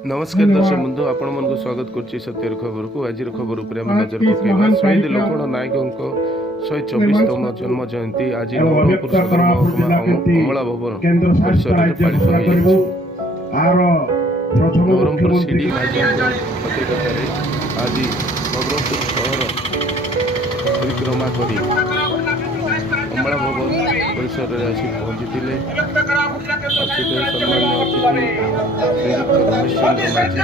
नमस्कार दर्शक बंधु आपण मन को स्वागत करछि सत्यर खबर को। आज खबर उपरे हम नजर पकेबा। शहीद लक्ष्मण नायक 124तम जन्म जयंती आज नवरंगपुर सदर महकुमा अमला भवन परिसर में पालित होइछि। नवरंगपुर सीडी राजा अध्यक्षतारे आज नवरंगपुर शहर परिक्रमा करी अमला भवन परिसर में आसी पहुंचीथिले। सम्मान्य अतिथि श्रीयुक्त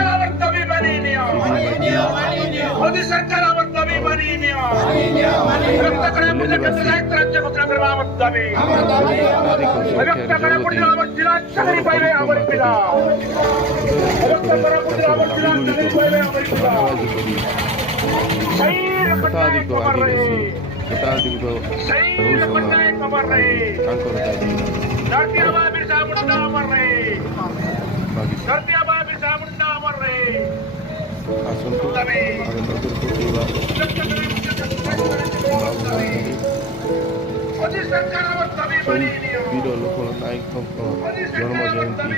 रमेश वीर लक्ष्मण नायक जन्म जयंती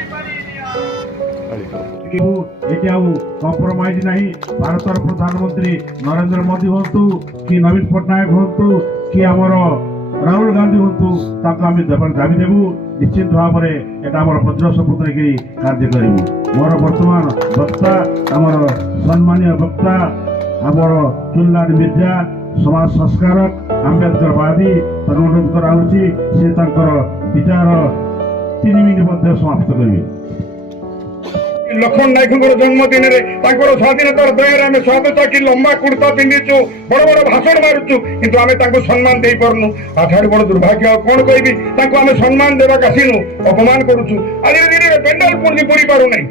कंप्रोमाइज नहीं। भारत प्रधानमंत्री नरेंद्र मोदी हूँ कि नवीन पट्टनायक हूँ कि आमर राहुल गांधी हूँ दाबी देवु निश्चित भाव में एटा आमर भद्र शपथ लेकिन कार्य करूँ। मोर वर्तमान वक्ता आमर सम्मानीय वक्ता आमर चुनलाल मिर्जा समाज संस्कारक आंबेडकरवादी अनुरोध कराऊँगी से विचार 3 मिनिट समाप्त करेंगे। लक्ष्मण नायक जन्मदिन स्वाधीनतार दयार आम स्वागत कि लंबा कुर्ता पिंधीचु बड़ बड़ भाषण मारुचु किंतु आम सम्मान दे पारनु। आठाड़ बड़ दुर्भाग्य कौन कहि आम सम्मान देवाक आसिनु अपमान करुचु। आज दिन पेंडाल पूरी पारु नहीं।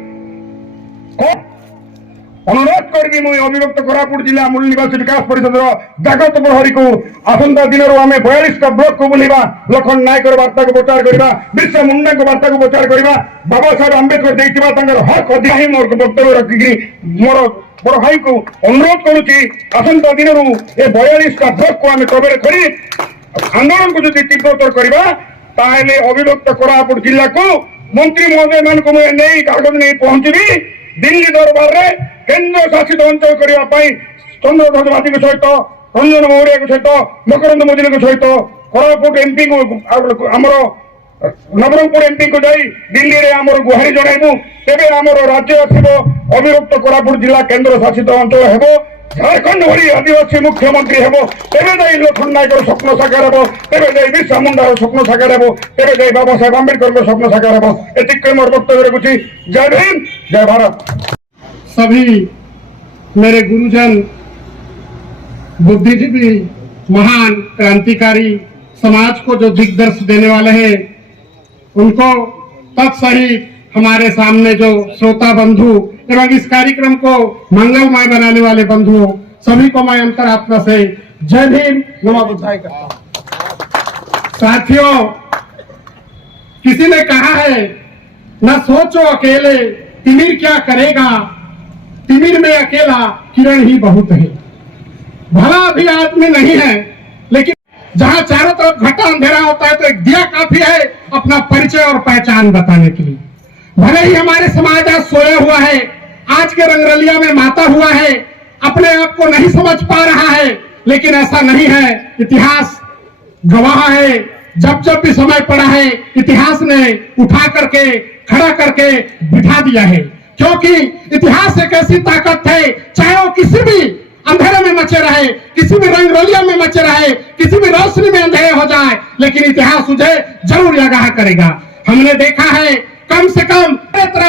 अनुरोध करी मुझे अभिव्यक्त कोरापुट जिला मूल निवासी विकास परिषद जागृत प्रहरी को आसंता दिन आम 42टा ब्लॉक को बुलवा लक्ष्मण नायक वार्ता को प्रचार करवा, बिरसा मुंडा को वार्ता को प्रचार करवा, बाबा साहेब आंबेडकर हक अधिक ही मोर वक्तव्य रखिक मोर बड़ भाई को अनुरोध करुच्ची आसंता दिन 42टा ब्लॉक को आम कवर कर आंदोलन को जो तीव्रतर करवा अभिव्यक्त कोरापुट जिला को मंत्री महोदय मान को नहीं कागज नहीं पहुंची दिल्ली दरबार में केन्द्र शासित अंचल करने चंद्रध्वज माझी सहित रंजन मौर्य सहित मकरंद मोदी सहित कोरापुट एमपी को आमर नवरंगपुर एमपी को जाई दिल्ली रे आमर गुहारी जणाइबु। तेबे आमर राज्य आसिबो अभिव्यक्त कोरापुट जिला केन्द्र शासित अंचल हेबो। झारखंड भरी आदिवासी मुख्यमंत्री हेबो। तेबे जाई लक्ष्मण नायकर स्वप्न साकार हेबो। तेबे जाई बिरसा मुंडार स्वप्न साकार हेबो। तेबे जाई बाबा साहेब आंबेडकर स्वप्न साकार हेबो। एतिक मोर वक्तव्य रखुछि। जय भीम, जय भारत। सभी मेरे गुरुजन, बुद्धिजीवी, महान क्रांतिकारी, समाज को जो दिग्दर्श देने वाले हैं, उनको तत्सहित हमारे सामने जो श्रोता बंधु एवं इस कार्यक्रम को मंगलमय बनाने वाले बंधुओं सभी को मैं अंतरात्मा से जय भीम नमो बुद्धाय करता हूं। साथियों, किसी ने कहा है न सोचो अकेले तिमिर क्या करेगा, तिमिर में अकेला किरण ही बहुत है। भला भी आदमी नहीं है, लेकिन जहां चारों तरफ घटा अंधेरा होता है तो एक दिया काफी है अपना परिचय और पहचान बताने के लिए। भले ही हमारे समाज आज सोया हुआ है, आज के रंगरलिया में माता हुआ है, अपने आप को नहीं समझ पा रहा है, लेकिन ऐसा नहीं है। इतिहास गवाह है, जब जब भी समय पड़ा है इतिहास ने उठा करके खड़ा करके बिठा दिया है। क्योंकि इतिहास एक ऐसी ताकत है, चाहे वो किसी भी अंधेरे में मचे रहे, किसी भी रंगरोलिया में मचे रहे, किसी भी रोशनी में अंधेरे हो जाए, लेकिन इतिहास उसे जरूर आगाह करेगा। हमने देखा है कम से कम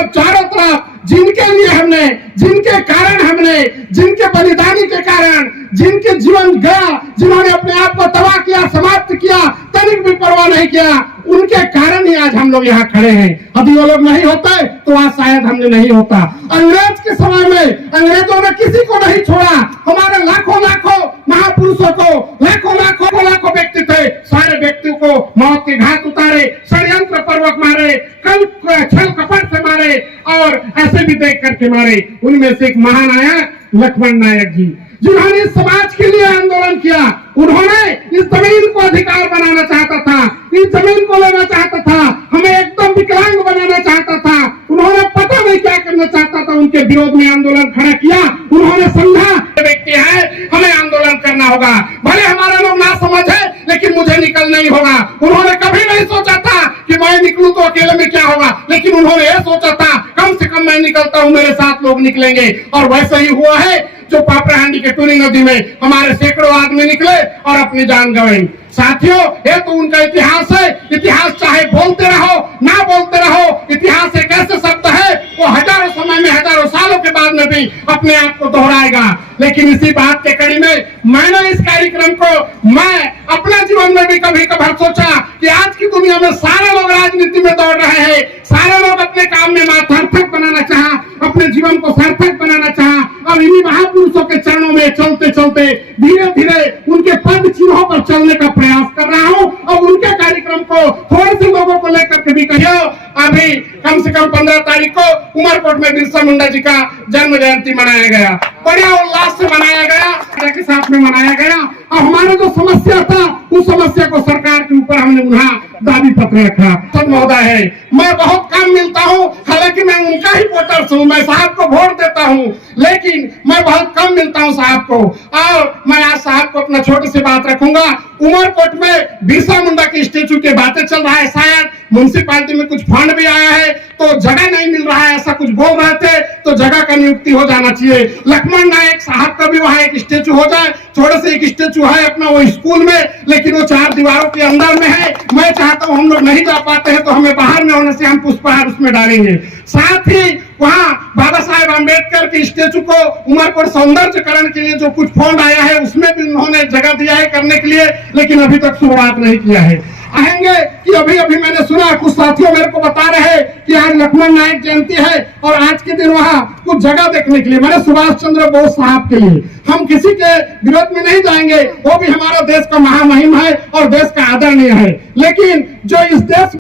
चारों तरफ जिनके लिए हमने, जिनके कारण हमने, जिनके बलिदानी के कारण जिनके जीवन गया, जिन्होंने अपने आप को तबाह किया, समाप्त किया, तनिक भी परवाह नहीं किया, उनके कारण ही आज हम लोग यहाँ खड़े हैं। यदि वो लोग नहीं होते तो आज शायद हमने नहीं होता। अंग्रेज के समय में अंग्रेजों ने किसी को नहीं छोड़ा। हमारे लाखों लाखों महापुरुषों को लाखों लाखों लाखों व्यक्ति थे, सारे व्यक्तियों को मौत के घाट उतारे, षड्यंत्र पूर्वक मारे, छल कपट से मारे और ऐसे भी देख करके मारे। उनमें से एक महान आया लक्ष्मण नायक जी, जिन्होंने समाज के लिए आंदोलन किया। उन्होंने इस जमीन को अधिकार बनाना चाहता था, इस जमीन को लेना चाहता था, हमें एकदम विकलांग बनाना चाहता था। उन्होंने पता उन्होंने क्या करना चाहता था उनके विरोध में आंदोलन खड़ा किया। उन्होंने समझा व्यक्ति है, हमें आंदोलन करना होगा, भले हमारे लोग ना समझ है लेकिन मुझे निकलना ही होगा। उन्होंने कभी नहीं सोचा था कि मैं निकलूं तो अकेले में क्या होगा, लेकिन उन्होंने यह सोचा था कम से कम मैं निकलता हूं, मेरे साथ लोग निकलेंगे। और वैसा ही हुआ है जो पापड़ाहांडी के टूनी नदी में हमारे सैकड़ों आदमी निकले और अपनी जान गंवाई। साथियों, ये तो उनका इतिहास है। इतिहास चाहे बोलते रहो ना बोलते रहो, इतिहास एक ऐसे शब्द है वो हजारों समय में, हजारों सालों के बाद में भी अपने आप को दोहराएगा। लेकिन इसी बात के कड़ी में मैंने इस कार्यक्रम को मैं अपने जीवन में भी कभी कभार सोचा कि आज की दुनिया में सारे लोग राजनीति में दौड़ रहे हैं, सारे लोग अपने काम में सार्थक बनाना चाहा, अपने जीवन को सार्थक बनाना चाहा। और इन्हीं महापुरुषों के चरणों में चलते चलते धीरे धीरे उनके पद चिन्हों पर चलने का प्रयास कर रहा हूं। और उनके कार्यक्रम को थोड़े से लोगों को लेकर के भी कहियो। अभी कम से कम 15 तारीख को उमरकोट में बिरसा मुंडा जी का जन्म जयंती मनाया गया, बड़े उल्लास से मनाया गया, के साथ में मनाया गया। और हमारा जो समस्या था उस समस्या को सरकार के ऊपर हमने उन्हें दाबी पत्र रखा। सद महोदय है, मैं बहुत कम मिलता हूं, हालांकि मैं उनका ही वोटर हूं, मैं साहब को वोट देता हूं, लेकिन मैं बहुत कम मिलता हूं साहब को। और मैं आज साहब को अपना छोटी सी बात रखूंगा। उमरकोट में बिरसा मुंडा की स्टेचू की बातें चल रहा है, शायद म्युनिसिपालिटी में कुछ फंड भी आया है तो जगह नहीं मिल रहा है, ऐसा कुछ बोल रहे थे, तो जगह का नियुक्ति हो जाना चाहिए। लक्ष्मण नायक साहब का भी वहां एक स्टेचू हो जाए। थोड़े से एक स्टेचू है अपना वो स्कूल में, लेकिन वो 4 दीवारों के अंदर में है। मैं चाहता हूं, हम लोग नहीं जा पाते हैं तो हमें बाहर में होने से हम पुष्पहार उसमें डालेंगे। साथ ही वहां बाबा साहेब आम्बेडकर के स्टेचू को उमरकोट सौंदर्यकरण के लिए जो कुछ फंड आया है उसमें भी उन्होंने जगह दिया है करने के लिए, लेकिन अभी तक शुरुआत नहीं किया है। आएंगे कि अभी मैंने सुना कुछ साथियों मेरे को बता रहे हैं कि आज लक्ष्मण नायक जयंती है और आज के दिन वहां कुछ जगह देखने के लिए, मैंने सुभाष चंद्र बोस साहब के लिए, हम किसी के विरोध में नहीं जाएंगे, वो भी हमारा देश का महामहिम है और देश का आदरणीय है। लेकिन जो इस देश